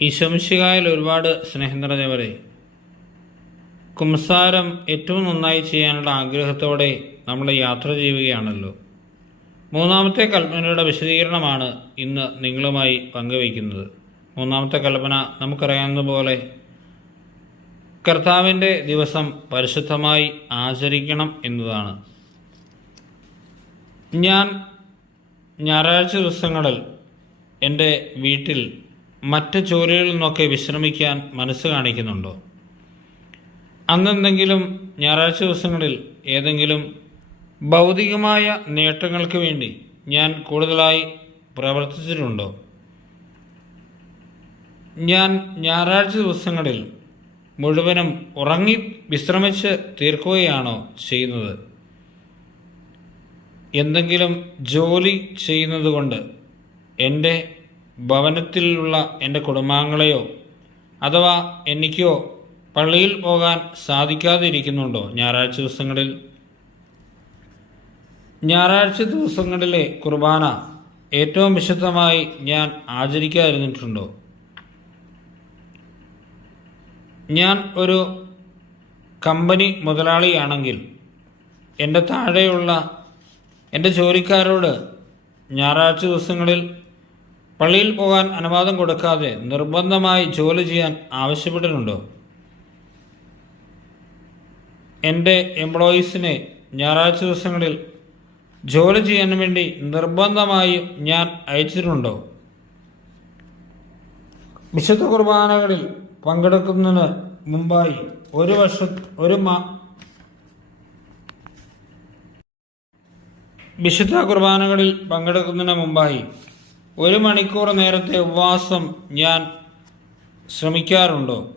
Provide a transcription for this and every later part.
ഈശംശികായിൽ ഒരുപാട് സ്നേഹം നിറഞ്ഞവരെ കുംസാരം ഏറ്റവും നന്നായി ചെയ്യാനുള്ള ആഗ്രഹത്തോടെ നമ്മൾ യാത്ര ചെയ്യുകയാണല്ലോ. മൂന്നാമത്തെ കൽപ്പനയുടെ വിശദീകരണമാണ് ഇന്ന് നിങ്ങളുമായി പങ്കുവയ്ക്കുന്നത്. മൂന്നാമത്തെ കൽപ്പന നമുക്കറിയാവുന്നതുപോലെ കർത്താവിന്റെ ദിവസം പരിശുദ്ധമായി ആചരിക്കണം എന്നതാണ്. ഞാൻ ഞായറാഴ്ച ദിവസങ്ങളിൽ എന്റെ വീട്ടിൽ മറ്റ് ജോലികളിൽ നിന്നൊക്കെ വിശ്രമിക്കാൻ മനസ്സ് കാണിക്കുന്നുണ്ടോ? അന്നെന്തെങ്കിലും ഞായറാഴ്ച ദിവസങ്ങളിൽ ഏതെങ്കിലും ഭൗതികമായ നേട്ടങ്ങൾക്ക് വേണ്ടി ഞാൻ കൂടുതലായി പ്രവർത്തിച്ചിട്ടുണ്ടോ? ഞാൻ ഞായറാഴ്ച ദിവസങ്ങളിൽ മുഴുവനും ഉറങ്ങി വിശ്രമിച്ച് തീർക്കുകയാണോ ചെയ്യുന്നത്? എന്തെങ്കിലും ജോലി ചെയ്യുന്നതുകൊണ്ട് എന്റെ ഭവനത്തിലുള്ള എന്റെ കുടുംബാംഗങ്ങളെയോ അഥവാ എനിക്കോ പള്ളിയിൽ പോകാൻ സാധിക്കാതിരിക്കുന്നുണ്ടോ ഞായറാഴ്ച ദിവസങ്ങളിൽ? ഞായറാഴ്ച ദിവസങ്ങളിലെ കുർബാന ഏറ്റവും വിശുദ്ധമായി ഞാൻ ആചരിക്കാതിരുന്നിട്ടുണ്ടോ? ഞാൻ ഒരു കമ്പനി മുതലാളിയാണെങ്കിൽ എന്റെ താഴെയുള്ള എന്റെ ജോലിക്കാരോട് ഞായറാഴ്ച ദിവസങ്ങളിൽ പള്ളിയിൽ പോകാൻ അനുവാദം കൊടുക്കാതെ നിർബന്ധമായി ജോലി ചെയ്യാൻ ആവശ്യപ്പെട്ടിട്ടുണ്ടോ? എന്റെ എംപ്ലോയീസിനെ ഞായറാഴ്ച ദിവസങ്ങളിൽ ജോലി ചെയ്യാൻ വേണ്ടി നിർബന്ധമായും ഞാൻ അയച്ചിട്ടുണ്ടോ? വിശുദ്ധ കുർബാനകളിൽ പങ്കെടുക്കുന്നതിന് മുമ്പായി ഒരു വർഷ ഒരു മാ വിശുദ്ധ കുർബാനകളിൽ പങ്കെടുക്കുന്നതിന് മുമ്പായി ഒരു മണിക്കൂർ നേരത്തെ ഉപവാസം ഞാൻ ശ്രമിക്കാറുണ്ടോ?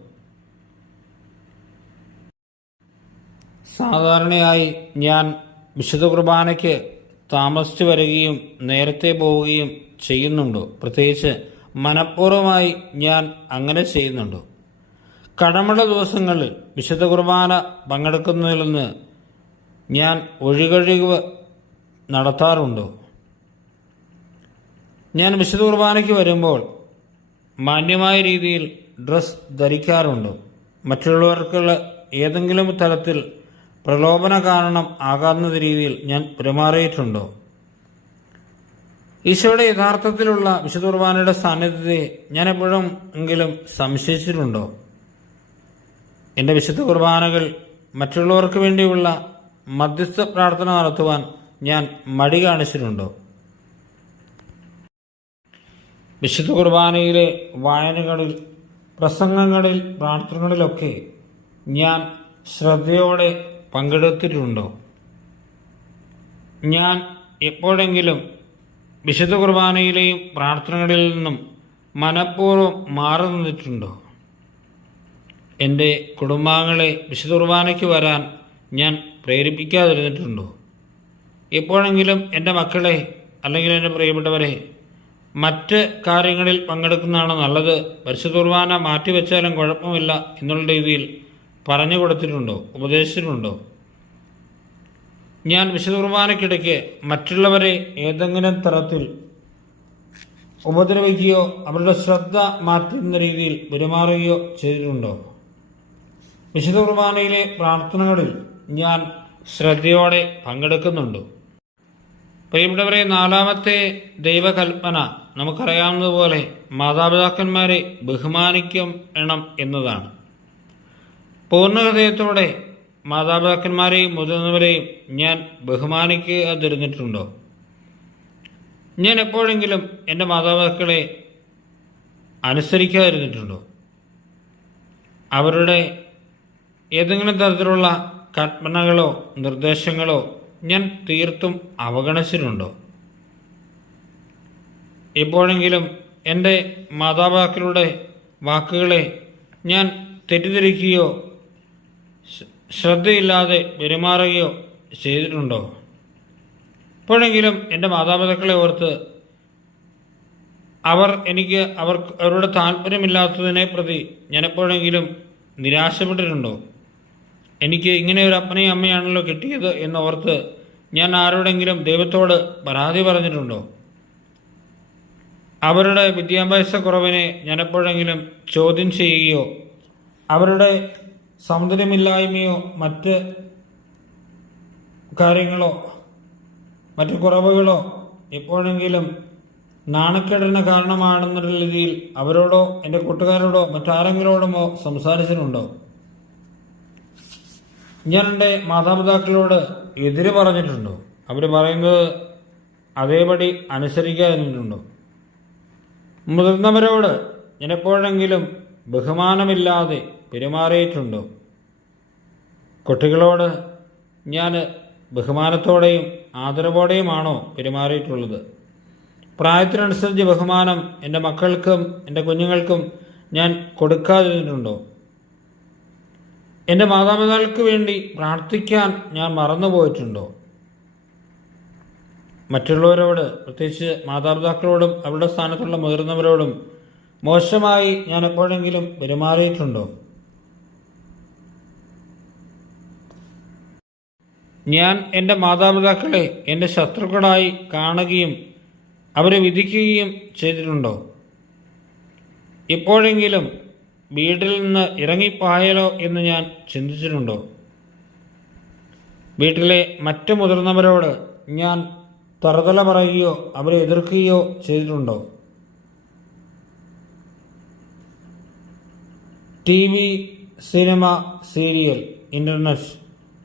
സാധാരണയായി ഞാൻ വിശുദ്ധ കുർബാനയ്ക്ക് താമസിച്ചു വരികയും നേരത്തെ പോവുകയും ചെയ്യുന്നുണ്ടോ? പ്രത്യേകിച്ച് മനഃപൂർവമായി ഞാൻ അങ്ങനെ ചെയ്യുന്നുണ്ടോ? കടമട ദിവസങ്ങളിൽ വിശുദ്ധ കുർബാന പങ്കെടുക്കുന്നതിൽ നിന്ന് ഞാൻ ഒഴികഴിവ് നടത്താറുണ്ടോ? ഞാൻ വിശുദ്ധ കുർബാനയ്ക്ക് വരുമ്പോൾ മാന്യമായ രീതിയിൽ ഡ്രസ് ധരിക്കാറുണ്ടോ. മറ്റുള്ളവർക്കുള്ള ഏതെങ്കിലും തരത്തിൽ പ്രലോഭന കാരണം ആകാവുന്ന രീതിയിൽ ഞാൻ പെരുമാറിയിട്ടുണ്ടോ. ഈശോയുടെ യഥാർത്ഥത്തിലുള്ള വിശുദ്ധ കുർബാനയുടെ സാന്നിധ്യത്തെ ഞാൻ എപ്പോഴും എങ്കിലും സംശയിച്ചിട്ടുണ്ടോ? എന്റെ വിശുദ്ധ കുർബാനകൾ മറ്റുള്ളവർക്ക് വേണ്ടിയുള്ള മധ്യസ്ഥ പ്രാർത്ഥന നടത്തുവാൻ ഞാൻ മടി കാണിച്ചിട്ടുണ്ടോ? വിശുദ്ധ കുർബാനയിലെ വായനകളിൽ പ്രസംഗങ്ങളിൽ പ്രാർത്ഥനകളിലൊക്കെ ഞാൻ ശ്രദ്ധയോടെ പങ്കെടുത്തിട്ടുണ്ടോ? ഞാൻ എപ്പോഴെങ്കിലും വിശുദ്ധ കുർബാനയിലെയും പ്രാർത്ഥനകളിൽ നിന്നും മനഃപൂർവം മാറി നിന്നിട്ടുണ്ടോ? എന്റെ കുടുംബാംഗങ്ങളെ വിശുദ്ധ കുർബാനയ്ക്ക് വരാൻ ഞാൻ പ്രേരിപ്പിക്കാതിരുന്നിട്ടുണ്ടോ? എപ്പോഴെങ്കിലും എന്റെ മക്കളെ അല്ലെങ്കിൽ എന്റെ പ്രിയപ്പെട്ടവരെ മറ്റ് കാര്യങ്ങളിൽ പങ്കെടുക്കുന്നതാണ് നല്ലത്. പരിശുദ്ധ കുർബാന മാറ്റിവെച്ചാലും കുഴപ്പമില്ല എന്നുള്ള രീതിയിൽ പറഞ്ഞു കൊടുത്തിട്ടുണ്ടോ? ഉപദേശിച്ചിട്ടുണ്ടോ? ഞാൻ വിശുദ്ധ കുർബാനയ്ക്കിടയ്ക്ക് മറ്റുള്ളവരെ ഏതെങ്കിലും തരത്തിൽ ഉപദ്രവിക്കുകയോ അവരുടെ ശ്രദ്ധ മാറ്റുന്ന രീതിയിൽ പെരുമാറുകയോ ചെയ്തിട്ടുണ്ടോ? വിശുദ്ധ കുർബാനയിലെ പ്രാർത്ഥനകളിൽ ഞാൻ ശ്രദ്ധയോടെ പങ്കെടുക്കുന്നുണ്ടോ. പ്രിയപ്പെട്ടവരെ നാലാമത്തെ ദൈവകൽപ്പന നമുക്കറിയാവുന്നതുപോലെ മാതാപിതാക്കന്മാരെ ബഹുമാനിക്കണം എന്നതാണ്. പൂർണഹൃദയത്തോടെ മാതാപിതാക്കന്മാരെയും മുതിർന്നവരെയും ഞാൻ ബഹുമാനിക്കാതിരുന്നിട്ടുണ്ടോ ഞാൻ എപ്പോഴെങ്കിലും എന്റെ മാതാപിതാക്കളെ അനുസരിക്കാതിരുന്നിട്ടുണ്ടോ അവരുടെ ഏതെങ്കിലും തരത്തിലുള്ള കൽപ്പനകളോ നിർദ്ദേശങ്ങളോ ഞാൻ തീർത്തും അവഗണിച്ചിട്ടുണ്ടോ? എപ്പോഴെങ്കിലും എന്റെ മാതാപിതാക്കളുടെ വാക്കുകളെ ഞാൻ തെറ്റിദ്ധരിക്കുകയോ ശ്രദ്ധയില്ലാതെ പെരുമാറുകയോ ചെയ്തിട്ടുണ്ടോ? എപ്പോഴെങ്കിലും എന്റെ മാതാപിതാക്കളെ ഓർത്ത് അവർ എനിക്ക് അവർ അവരുടെ താല്പര്യമില്ലാത്തതിനെ പ്രതി ഞാൻ എപ്പോഴെങ്കിലും നിരാശപ്പെട്ടിട്ടുണ്ടോ? എനിക്ക് ഇങ്ങനെ ഒരു അപ്പനെയും അമ്മയാണല്ലോ കിട്ടിയത് എന്നോർത്ത് ഞാൻ ആരോടെങ്കിലും ദൈവത്തോട് പരാതി പറഞ്ഞിട്ടുണ്ടോ? അവരുടെ വിദ്യാഭ്യാസക്കുറവിനെ ഞാനെപ്പോഴെങ്കിലും ചോദ്യം ചെയ്യുകയോ അവരുടെ സൗന്ദര്യമില്ലായ്മയോ മറ്റ് കാര്യങ്ങളോ മറ്റു കുറവുകളോ എപ്പോഴെങ്കിലും നാണക്കേടിന് കാരണമാണെന്നുള്ള രീതിയിൽ അവരോടോ എന്റെ കൂട്ടുകാരോടോ മറ്റാരെങ്കിലോടുമോ സംസാരിച്ചിട്ടുണ്ടോ? ഞാൻ എന്റെ മാതാപിതാക്കളോട് എതിര് പറഞ്ഞിട്ടുണ്ടോ? അവർ പറയുന്നത് അതേപടി അനുസരിക്കാതിരുന്നിട്ടുണ്ടോ? മുതിർന്നവരോട് ഞാനെപ്പോഴെങ്കിലും ബഹുമാനമില്ലാതെ പെരുമാറിയിട്ടുണ്ടോ? കുട്ടികളോട് ഞാൻ ബഹുമാനത്തോടെയും ആദരവോടെയുമാണോ പെരുമാറിയിട്ടുള്ളത്? പ്രായത്തിനനുസരിച്ച് ബഹുമാനം എന്റെ മക്കൾക്കും എന്റെ കുഞ്ഞുങ്ങൾക്കും ഞാൻ കൊടുക്കാതിരുന്നിട്ടുണ്ടോ? എന്റെ മാതാപിതാക്കൾക്ക് വേണ്ടി പ്രാർത്ഥിക്കാൻ ഞാൻ മറന്നുപോയിട്ടുണ്ടോ? മറ്റുള്ളവരോട് പ്രത്യേകിച്ച് മാതാപിതാക്കളോടും അവരുടെ സ്ഥാനത്തുള്ള മുതിർന്നവരോടും മോശമായി ഞാൻ എപ്പോഴെങ്കിലും പെരുമാറിയിട്ടുണ്ടോ? ഞാൻ എന്റെ മാതാപിതാക്കളെ എന്റെ ശത്രുക്കളായി കാണുകയും അവരെ വിധിക്കുകയും ചെയ്തിട്ടുണ്ടോ? എപ്പോഴെങ്കിലും വീട്ടിൽ നിന്ന് ഇറങ്ങിപ്പായാലോ എന്ന് ഞാൻ ചിന്തിച്ചിട്ടുണ്ടോ? വീട്ടിലെ മറ്റു മുതിർന്നവരോട് ഞാൻ തറുതല പറയുകയോ അവരെ എതിർക്കുകയോ ചെയ്തിട്ടുണ്ടോ? T V cinema serial internet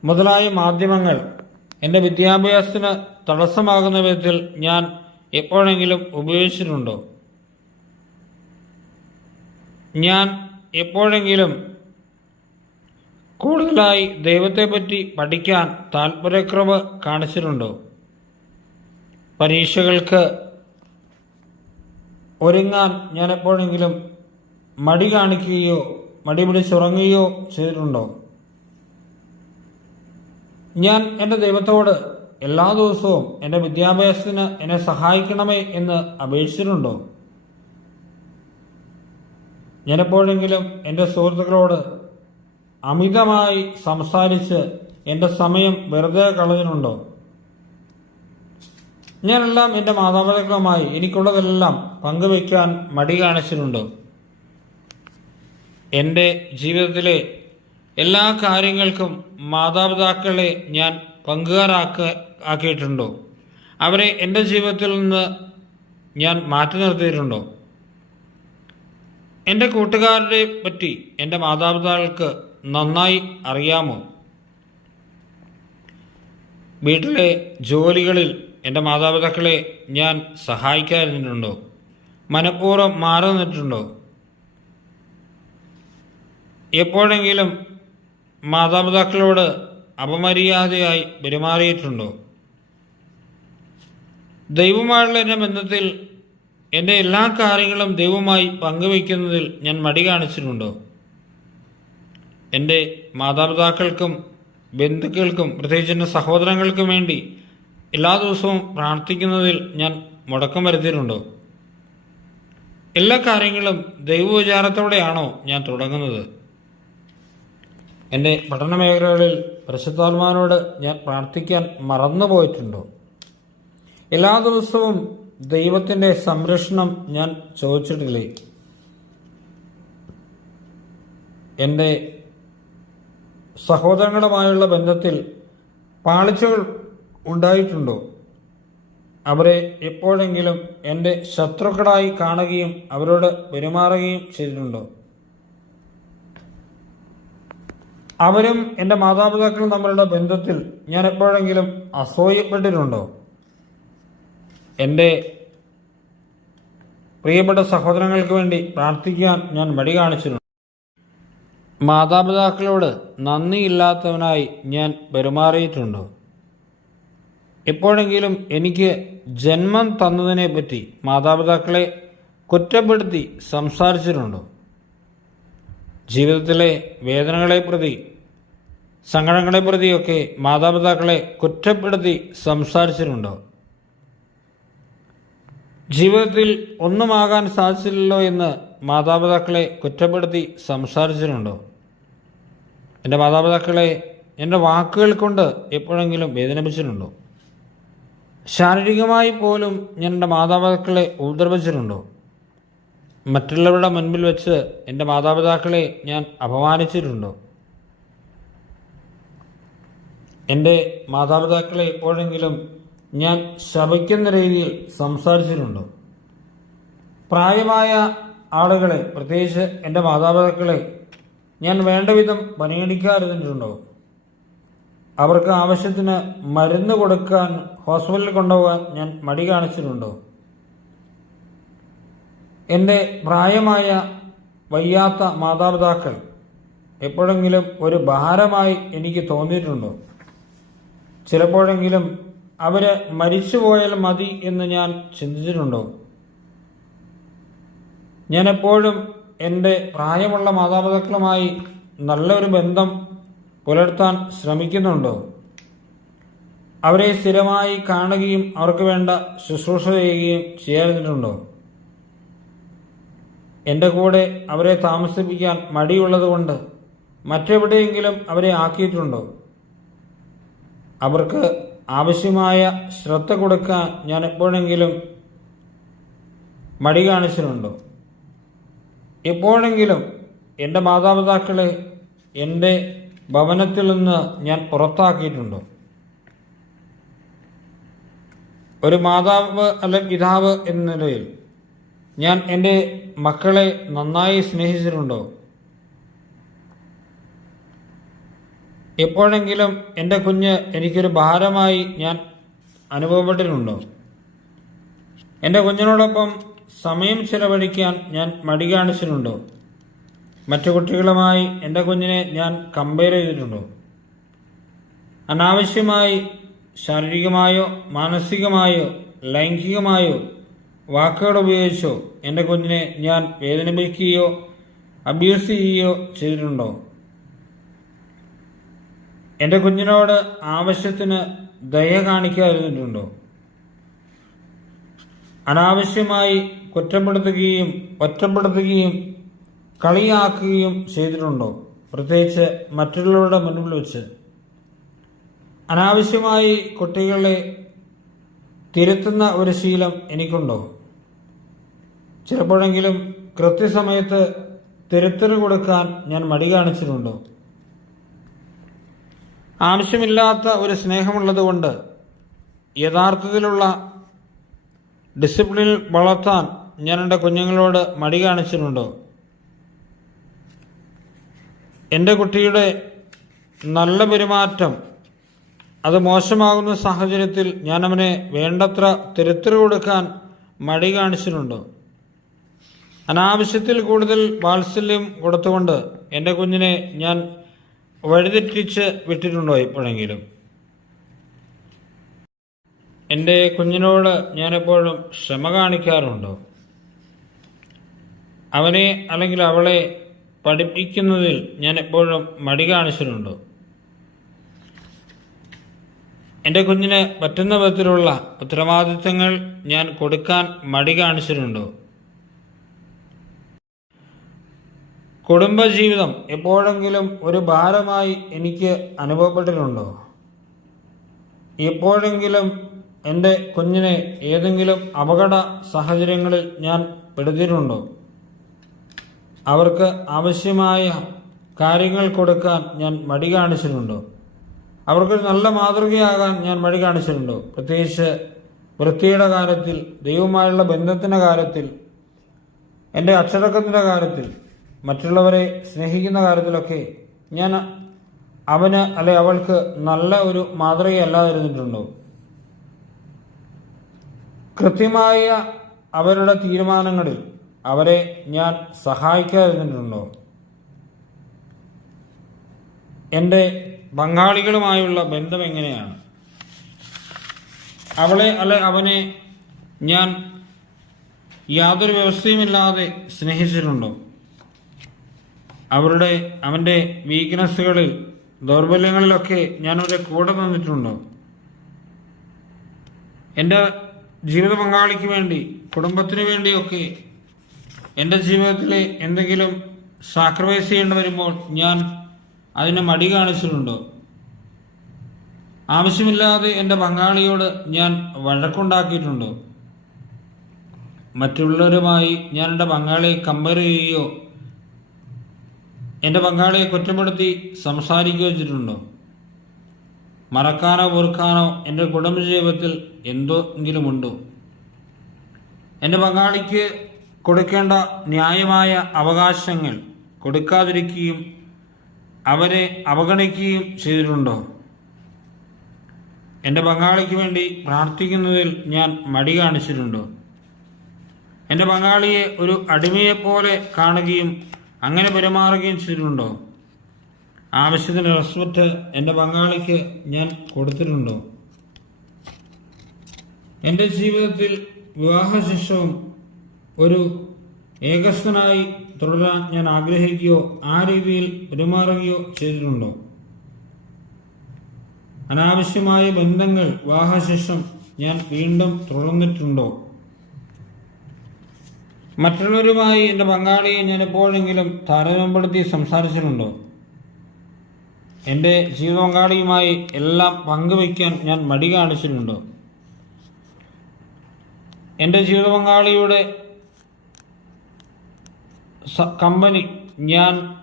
മുതലായ മാധ്യമങ്ങൾ എന്റെ വിദ്യാഭ്യാസത്തിന് തടസ്സമാകുന്ന വിധത്തിൽ ഞാൻ എപ്പോഴെങ്കിലും ഉപയോഗിച്ചിട്ടുണ്ടോ? ഞാൻ എപ്പോഴെങ്കിലും കൂടുതലായി ദൈവത്തെപ്പറ്റി പഠിക്കാൻ താല്പര്യക്കുറവ് കാണിച്ചിട്ടുണ്ടോ? പരീക്ഷകൾക്ക് ഒരുങ്ങാൻ ഞാൻ എപ്പോഴെങ്കിലും മടി കാണിക്കുകയോ മടി പിടിച്ചുറങ്ങുകയോ ചെയ്തിട്ടുണ്ടോ? ഞാൻ എന്റെ ദൈവത്തോട് എല്ലാ ദിവസവും എന്റെ വിദ്യാഭ്യാസത്തിന് എന്നെ സഹായിക്കണമേ എന്ന് അപേക്ഷിച്ചിട്ടുണ്ടോ? ഞാൻ എപ്പോഴെങ്കിലും എന്റെ സുഹൃത്തുക്കളോട് അമിതമായി സംസാരിച്ച് എന്റെ സമയം വെറുതെ കളഞ്ഞിട്ടുണ്ടോ? ഞാനെല്ലാം എന്റെ മാതാപിതാക്കളുമായി എനിക്കുള്ളതെല്ലാം പങ്കുവയ്ക്കാൻ മടി കാണിച്ചിട്ടുണ്ട്. എന്റെ ജീവിതത്തിലെ എല്ലാ കാര്യങ്ങൾക്കും മാതാപിതാക്കളെ ഞാൻ പങ്കുകാരാക്ക ആക്കിയിട്ടുണ്ടോ. അവരെ എന്റെ ജീവിതത്തിൽ നിന്ന് ഞാൻ മാറ്റി നിർത്തിയിട്ടുണ്ടോ. എന്റെ കൂട്ടുകാരെ പറ്റി എന്റെ മാതാപിതാക്കൾക്ക് നന്നായി അറിയാമോ? വീട്ടിലെ ജോലികളിൽ എന്റെ മാതാപിതാക്കളെ ഞാൻ സഹായിക്കാതിരുന്നിട്ടുണ്ടോ? മനഃപൂർവം മാറി നിന്നിട്ടുണ്ടോ? എപ്പോഴെങ്കിലും മാതാപിതാക്കളോട് അപമര്യാദയായി പെരുമാറിയിട്ടുണ്ടോ? ദൈവമായുള്ള എന്റെ ബന്ധത്തിൽ എന്റെ എല്ലാ കാര്യങ്ങളും ദൈവമായി പങ്കുവയ്ക്കുന്നതിൽ ഞാൻ മടി കാണിച്ചിട്ടുണ്ടോ? എന്റെ മാതാപിതാക്കൾക്കും ബന്ധുക്കൾക്കും പ്രത്യേകിച്ച് എന്റെ സഹോദരങ്ങൾക്കും വേണ്ടി എല്ലാ ദിവസവും പ്രാർത്ഥിക്കുന്നതിൽ ഞാൻ മുടക്കം വരുത്തിയിട്ടുണ്ടോ? എല്ലാ കാര്യങ്ങളും ദൈവവിചാരത്തോടെയാണോ ഞാൻ തുടങ്ങുന്നത്? എന്റെ പഠന മേഖലകളിൽ പരിശുദ്ധാത്മാനോട് ഞാൻ പ്രാർത്ഥിക്കാൻ മറന്നുപോയിട്ടുണ്ടോ? എല്ലാ ദിവസവും ദൈവത്തിന്റെ സംരക്ഷണം ഞാൻ ചോദിച്ചിട്ടില്ലേ? എന്റെ സഹോദരങ്ങളുമായുള്ള ബന്ധത്തിൽ പാളിച്ചകൾ ഉണ്ടായിട്ടുണ്ടോ? അവരെ എപ്പോഴെങ്കിലും എന്റെ ശത്രുക്കളായി കാണുകയും അവരോട് പെരുമാറുകയും ചെയ്തിട്ടുണ്ടോ? അവരും എന്റെ മാതാപിതാക്കളും തമ്മിലുള്ള ബന്ധത്തിൽ ഞാൻ എപ്പോഴെങ്കിലും അസൂയപ്പെട്ടിട്ടുണ്ടോ? എന്റെ പ്രിയപ്പെട്ട സഹോദരങ്ങൾക്ക് വേണ്ടി പ്രാർത്ഥിക്കാൻ ഞാൻ മടി കാണിച്ചിട്ടുണ്ട്. മാതാപിതാക്കളോട് നന്ദിയില്ലാത്തവനായി ഞാൻ പെരുമാറിയിട്ടുണ്ടോ? എപ്പോഴെങ്കിലും എനിക്ക് ജന്മം തന്നതിനെപ്പറ്റി മാതാപിതാക്കളെ കുറ്റപ്പെടുത്തി സംസാരിച്ചിട്ടുണ്ടോ? ജീവിതത്തിലെ വേദനകളെ പ്രതി സങ്കടങ്ങളെ പ്രതിയൊക്കെ മാതാപിതാക്കളെ കുറ്റപ്പെടുത്തി സംസാരിച്ചിട്ടുണ്ടോ? ജീവിതത്തിൽ ഒന്നുമാകാൻ സാധിച്ചില്ലല്ലോ എന്ന് മാതാപിതാക്കളെ കുറ്റപ്പെടുത്തി സംസാരിച്ചിട്ടുണ്ടോ? എന്റെ മാതാപിതാക്കളെ എന്റെ വാക്കുകൾ കൊണ്ട് എപ്പോഴെങ്കിലും വേദനിപ്പിച്ചിട്ടുണ്ടോ? ശാരീരികമായി പോലും ഞാൻ എന്റെ മാതാപിതാക്കളെ ഉപദ്രവിച്ചിട്ടുണ്ടോ? മറ്റുള്ളവരുടെ മുൻപിൽ വെച്ച് എന്റെ മാതാപിതാക്കളെ ഞാൻ അപമാനിച്ചിട്ടുണ്ടോ? എന്റെ മാതാപിതാക്കളെ എപ്പോഴെങ്കിലും ഞാൻ ശപിക്കുന്ന രീതിയിൽ സംസാരിച്ചിട്ടുണ്ടോ? പ്രായമായ ആളുകളെ പ്രത്യേകിച്ച് എന്റെ മാതാപിതാക്കളെ ഞാൻ വേണ്ട വിധം പരിഗണിക്കാതിരുന്നിട്ടുണ്ടോ? അവർക്ക് ആവശ്യത്തിന് മരുന്ന് കൊടുക്കാൻ ഹോസ്പിറ്റലിൽ കൊണ്ടുപോകാൻ ഞാൻ മടി കാണിച്ചിട്ടുണ്ടോ? എന്റെ പ്രായമായ വയ്യാത്ത മാതാപിതാക്കൾ എപ്പോഴെങ്കിലും ഒരു ഭാരമായി എനിക്ക് തോന്നിയിട്ടുണ്ടോ? ചിലപ്പോഴെങ്കിലും അവർ മരിച്ചുപോയാൽ മതി എന്ന് ഞാൻ ചിന്തിച്ചിട്ടുണ്ടോ? ഞാൻ എപ്പോഴും എന്റെ പ്രായമുള്ള മാതാപിതാക്കളുമായി നല്ലൊരു ബന്ധം പുലർത്താൻ ശ്രമിക്കുന്നുണ്ടോ? അവരെ സ്ഥിരമായി കാണുകയും അവർക്ക് വേണ്ട ശുശ്രൂഷ ചെയ്യുകയും ചെയ്യാതിട്ടുണ്ടോ എന്റെ കൂടെ അവരെ താമസിപ്പിക്കാൻ മടിയുള്ളതുകൊണ്ട് മറ്റെവിടെയെങ്കിലും അവരെ ആക്കിയിട്ടുണ്ടോ? അവർക്ക് ആവശ്യമായ ശ്രദ്ധ കൊടുക്കാൻ ഞാൻ എപ്പോഴെങ്കിലും മടി കാണിച്ചിട്ടുണ്ടോ? എപ്പോഴെങ്കിലും എന്റെ മാതാപിതാക്കളെ എന്റെ ഭവനത്തിൽ നിന്ന് ഞാൻ പുറത്താക്കിയിട്ടുണ്ടോ? ഒരു മാതാവ് അല്ലെ പിതാവ് എന്ന നിലയിൽ ഞാൻ എന്റെ മക്കളെ നന്നായി സ്നേഹിച്ചിട്ടുണ്ടോ? എപ്പോഴെങ്കിലും എന്റെ കുഞ്ഞ് എനിക്കൊരു ഭാരമായി ഞാൻ അനുഭവപ്പെട്ടിട്ടുണ്ടോ? എന്റെ കുഞ്ഞിനോടൊപ്പം സമയം ചിലവഴിക്കാൻ ഞാൻ മടി കാണിച്ചിട്ടുണ്ടോ? മറ്റു കുട്ടികളുമായി എന്റെ കുഞ്ഞിനെ ഞാൻ കമ്പയർ ചെയ്തിട്ടുണ്ടോ? അനാവശ്യമായി ശാരീരികമായോ മാനസികമായോ ലൈംഗികമായോ വാക്കുകൾ ഉപയോഗിച്ചോ എന്റെ കുഞ്ഞിനെ ഞാൻ വേദനിപ്പിക്കുകയോ അബ്യൂസ് ചെയ്യുകയോ ചെയ്തിട്ടുണ്ടോ? എന്റെ കുഞ്ഞിനോട് ആവശ്യത്തിന് ദയ കാണിക്കാതിരുന്നിട്ടുണ്ടോ? അനാവശ്യമായി കുറ്റപ്പെടുത്തുകയും ഒറ്റപ്പെടുത്തുകയും കളിയാക്കുകയും ചെയ്തിട്ടുണ്ടോ? പ്രത്യേകിച്ച് മറ്റുള്ളവരുടെ മുന്നിൽ വെച്ച്. അനാവശ്യമായി കുട്ടികളെ തിരുത്തുന്ന ഒരു ശീലം എനിക്കുണ്ടോ? ചിലപ്പോഴെങ്കിലും കൃത്യസമയത്ത് തിരുത്തൽ കൊടുക്കാൻ ഞാൻ മടി കാണിച്ചിട്ടുണ്ടോ? ആവശ്യമില്ലാത്ത ഒരു സ്നേഹമുള്ളതുകൊണ്ട് യഥാർത്ഥത്തിലുള്ള ഡിസിപ്ലിൻ വളർത്താൻ ഞാൻ എന്റെ കുഞ്ഞുങ്ങളോട് മടി കാണിച്ചിട്ടുണ്ടോ? എന്റെ കുട്ടിയുടെ നല്ല പെരുമാറ്റം അത് മോശമാകുന്ന സാഹചര്യത്തിൽ ഞാൻ അവനെ വേണ്ടത്ര തിരുത്തൽ കൊടുക്കാൻ മടി കാണിച്ചിട്ടുണ്ട്. അനാവശ്യത്തിൽ കൂടുതൽ വാത്സല്യം കൊടുത്തുകൊണ്ട് എന്റെ കുഞ്ഞിനെ ഞാൻ വഴിതെറ്റിച്ച് വിട്ടിട്ടുണ്ടോ എപ്പോഴെങ്കിലും എന്റെ കുഞ്ഞിനോട് ഞാനെപ്പോഴും ക്ഷമ കാണിക്കാറുണ്ടോ? അവനെ അല്ലെങ്കിൽ അവളെ പഠിപ്പിക്കുന്നതിൽ ഞാൻ എപ്പോഴും മടി കാണിച്ചിട്ടുണ്ടോ? എന്റെ കുഞ്ഞിന് പറ്റുന്ന വിധത്തിലുള്ള ഉത്തരവാദിത്തങ്ങൾ ഞാൻ കൊടുക്കാൻ മടി കാണിച്ചിട്ടുണ്ടോ? കുടുംബജീവിതം എപ്പോഴെങ്കിലും ഒരു ഭാരമായി എനിക്ക് അനുഭവപ്പെട്ടിട്ടുണ്ടോ? എപ്പോഴെങ്കിലും എന്റെ കുഞ്ഞിനെ ഏതെങ്കിലും അപകട സാഹചര്യങ്ങളിൽ ഞാൻ പെടുത്തിയിട്ടുണ്ടോ? അവർക്ക് ആവശ്യമായ കാര്യങ്ങൾ കൊടുക്കാൻ ഞാൻ മടി കാണിച്ചിട്ടുണ്ടോ? അവർക്കൊരു നല്ല മാതൃകയാകാൻ ഞാൻ വഴി കാണിച്ചിട്ടുണ്ടോ. പ്രത്യേകിച്ച് വൃത്തിയുടെ കാര്യത്തിൽ ദൈവവുമായുള്ള ബന്ധത്തിന്റെ കാര്യത്തിൽ എന്റെ അച്ചടക്കത്തിന്റെ കാലത്തിൽ മറ്റുള്ളവരെ സ്നേഹിക്കുന്ന കാര്യത്തിലൊക്കെ ഞാൻ അവന് അല്ലെ അവൾക്ക് നല്ല ഒരു മാതൃകയല്ലാതിരുന്നിട്ടുണ്ടോ? കൃത്യമായ അവരുടെ തീരുമാനങ്ങളിൽ അവരെ ഞാൻ സഹായിക്കാതിരുന്നിട്ടുണ്ടോ? എന്റെ പങ്കാളികളുമായുള്ള ബന്ധം എങ്ങനെയാണ്? അവളെ അല്ലെ അവനെ ഞാൻ യാതൊരു വ്യവസ്ഥയുമില്ലാതെ സ്നേഹിച്ചിട്ടുണ്ടോ? അവരുടെ അവന്റെ വീക്ക്നെസ്സുകളിൽ ദൗർബല്യങ്ങളിലൊക്കെ ഞാൻ അവരെ കൂടെ നിന്നിട്ടുണ്ടോ? എന്റെ ജീവിത പങ്കാളിക്ക് വേണ്ടി കുടുംബത്തിന് വേണ്ടിയൊക്കെ എന്റെ ജീവിതത്തിലെ എന്തെങ്കിലും സാക്രിഫൈസ് ചെയ്യേണ്ടി വരുമ്പോൾ ഞാൻ അതിനെ മടി കാണിച്ചിട്ടുണ്ടോ? ആവശ്യമില്ലാതെ എന്റെ പങ്കാളിയോട് ഞാൻ വഴക്കുണ്ടാക്കിയിട്ടുണ്ടോ? മറ്റുള്ളവരുമായി ഞാൻ എന്റെ പങ്കാളിയെ കമ്പയർ ചെയ്യുകയോ എന്റെ പങ്കാളിയെ കുറ്റപ്പെടുത്തി സംസാരിക്കുകയോ ചെയ്തിട്ടുണ്ടോ? മറക്കാനോ ഓർക്കാനോ എന്റെ കുടുംബജീവിതത്തിൽ എന്തെങ്കിലുമുണ്ടോ? എന്റെ പങ്കാളിക്ക് കൊടുക്കേണ്ട ന്യായമായ അവകാശങ്ങൾ കൊടുക്കാതിരിക്കുകയും അവരെ അവഗണിക്കുകയും ചെയ്തിട്ടുണ്ടോ? എന്റെ പങ്കാളിക്ക് വേണ്ടി പ്രാർത്ഥിക്കുന്നതിൽ ഞാൻ മടി കാണിച്ചിട്ടുണ്ടോ? എന്റെ പങ്കാളിയെ ഒരു അടിമയെപ്പോലെ കാണുകയും അങ്ങനെ പെരുമാറുകയും ചെയ്തിട്ടുണ്ടോ? ആവശ്യത്തിന് റെസ്പെക്റ്റ് എന്റെ പങ്കാളിക്ക് ഞാൻ കൊടുത്തിട്ടുണ്ടോ? എന്റെ ജീവിതത്തിൽ വിവാഹശേഷവും ഒരു ഏകസ്ഥനായി തുടരാൻ ഞാൻ ആഗ്രഹിക്കുകയോ ആ രീതിയിൽ പെരുമാറുകയോ ചെയ്തിട്ടുണ്ടോ? അനാവശ്യമായ ബന്ധങ്ങൾ വിവാഹശേഷം ഞാൻ വീണ്ടും തുടർന്നിട്ടുണ്ടോ? മറ്റുള്ളവരുമായി എന്റെ പങ്കാളിയെ ഞാൻ എപ്പോഴെങ്കിലും താരതമ്യപ്പെടുത്തി സംസാരിച്ചിട്ടുണ്ടോ? എന്റെ ജീവിത പങ്കാളിയുമായി എല്ലാം പങ്കുവയ്ക്കാൻ ഞാൻ മടി കാണിച്ചിട്ടുണ്ടോ? എന്റെ ജീവിത പങ്കാളിയുടെ കമ്പനി ഞാൻ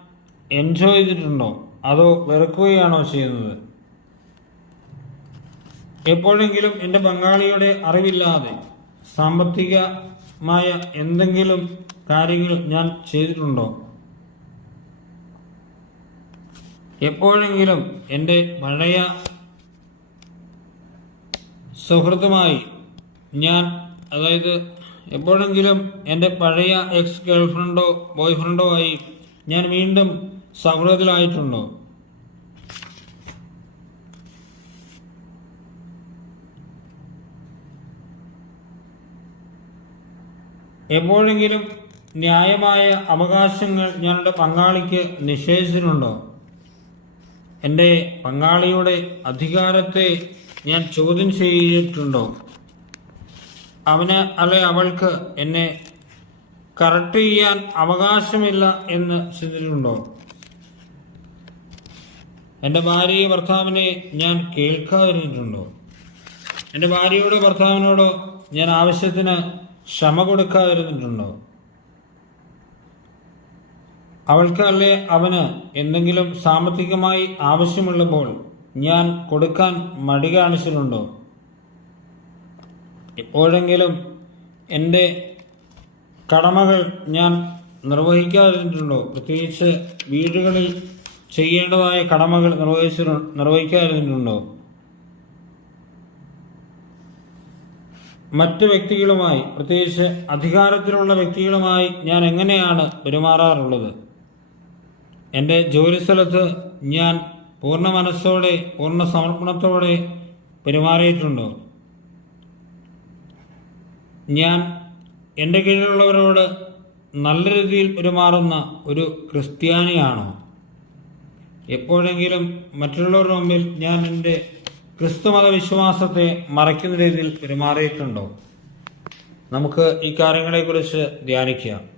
എൻജോയ് ചെയ്തിട്ടുണ്ടോ? അതോ വെറുക്കുകയാണോ ചെയ്യുന്നത്? എപ്പോഴെങ്കിലും എന്റെ പങ്കാളിയുടെ അറിവില്ലാതെ സാമ്പത്തികമായ എന്തെങ്കിലും കാര്യങ്ങൾ ഞാൻ ചെയ്തിട്ടുണ്ടോ? എപ്പോഴെങ്കിലും എന്റെ പഴയ സുഹൃത്തുമായി ഞാൻ അതായത് എപ്പോഴെങ്കിലും എന്റെ പഴയ എക്സ് ഗേൾഫ്രണ്ടോ ബോയ് ഫ്രണ്ടോ ആയി ഞാൻ വീണ്ടും സൗഹൃദത്തിലായിട്ടുണ്ടോ? എപ്പോഴെങ്കിലും ന്യായമായ അവകാശങ്ങൾ ഞങ്ങളുടെ പങ്കാളിക്ക് നിഷേധിച്ചിട്ടുണ്ടോ? എന്റെ പങ്കാളിയുടെ അധികാരത്തെ ഞാൻ ചോദ്യം ചെയ്തിട്ടുണ്ടോ? അവന് അല്ലെ അവൾക്ക് എന്നെ കറക്റ്റ് ചെയ്യാൻ അവകാശമില്ല എന്ന് ചിന്തിച്ചിട്ടുണ്ടോ? എന്റെ ഭാര്യയെ ഭർത്താവിനെ ഞാൻ കേൾക്കാതിരുന്നിട്ടുണ്ടോ? എന്റെ ഭാര്യയോടോ ഭർത്താവിനോടോ ഞാൻ ആവശ്യത്തിന് ക്ഷമ കൊടുക്കാതിരുന്നിട്ടുണ്ടോ? അവൾക്ക് അല്ലെ അവന് എന്തെങ്കിലും സാമ്പത്തികമായി ആവശ്യമുള്ളപ്പോൾ ഞാൻ കൊടുക്കാൻ മടി കാണിച്ചിട്ടുണ്ടോ? എപ്പോഴെങ്കിലും എന്റെ കടമകൾ ഞാൻ നിർവഹിക്കാതിരുന്നിട്ടുണ്ടോ? പ്രത്യേകിച്ച് വീടുകളിൽ ചെയ്യേണ്ടതായ കടമകൾ നിർവഹിച്ചു നിർവഹിക്കാതിരുന്നിട്ടുണ്ടോ? മറ്റു വ്യക്തികളുമായി പ്രത്യേകിച്ച് അധികാരത്തിലുള്ള വ്യക്തികളുമായി ഞാൻ എങ്ങനെയാണ് പെരുമാറാറുള്ളത്? എന്റെ ജോലിസ്ഥലത്ത് ഞാൻ പൂർണ മനസ്സോടെ പൂർണ സമർപ്പണത്തോടെ പെരുമാറിയിട്ടുണ്ടോ? ഞാൻ എന്റെ കീഴിലുള്ളവരോട് നല്ല രീതിയിൽ പെരുമാറുന്ന ഒരു ക്രിസ്ത്യാനിയാണോ? എപ്പോഴെങ്കിലും മറ്റുള്ളവരുടെ മുമ്പിൽ ഞാൻ എന്റെ ക്രിസ്തുമത വിശ്വാസത്തെ മറയ്ക്കുന്ന രീതിയിൽ പെരുമാറിയിട്ടുണ്ടോ? നമുക്ക് ഈ കാര്യങ്ങളെക്കുറിച്ച് ധ്യാനിക്കാം.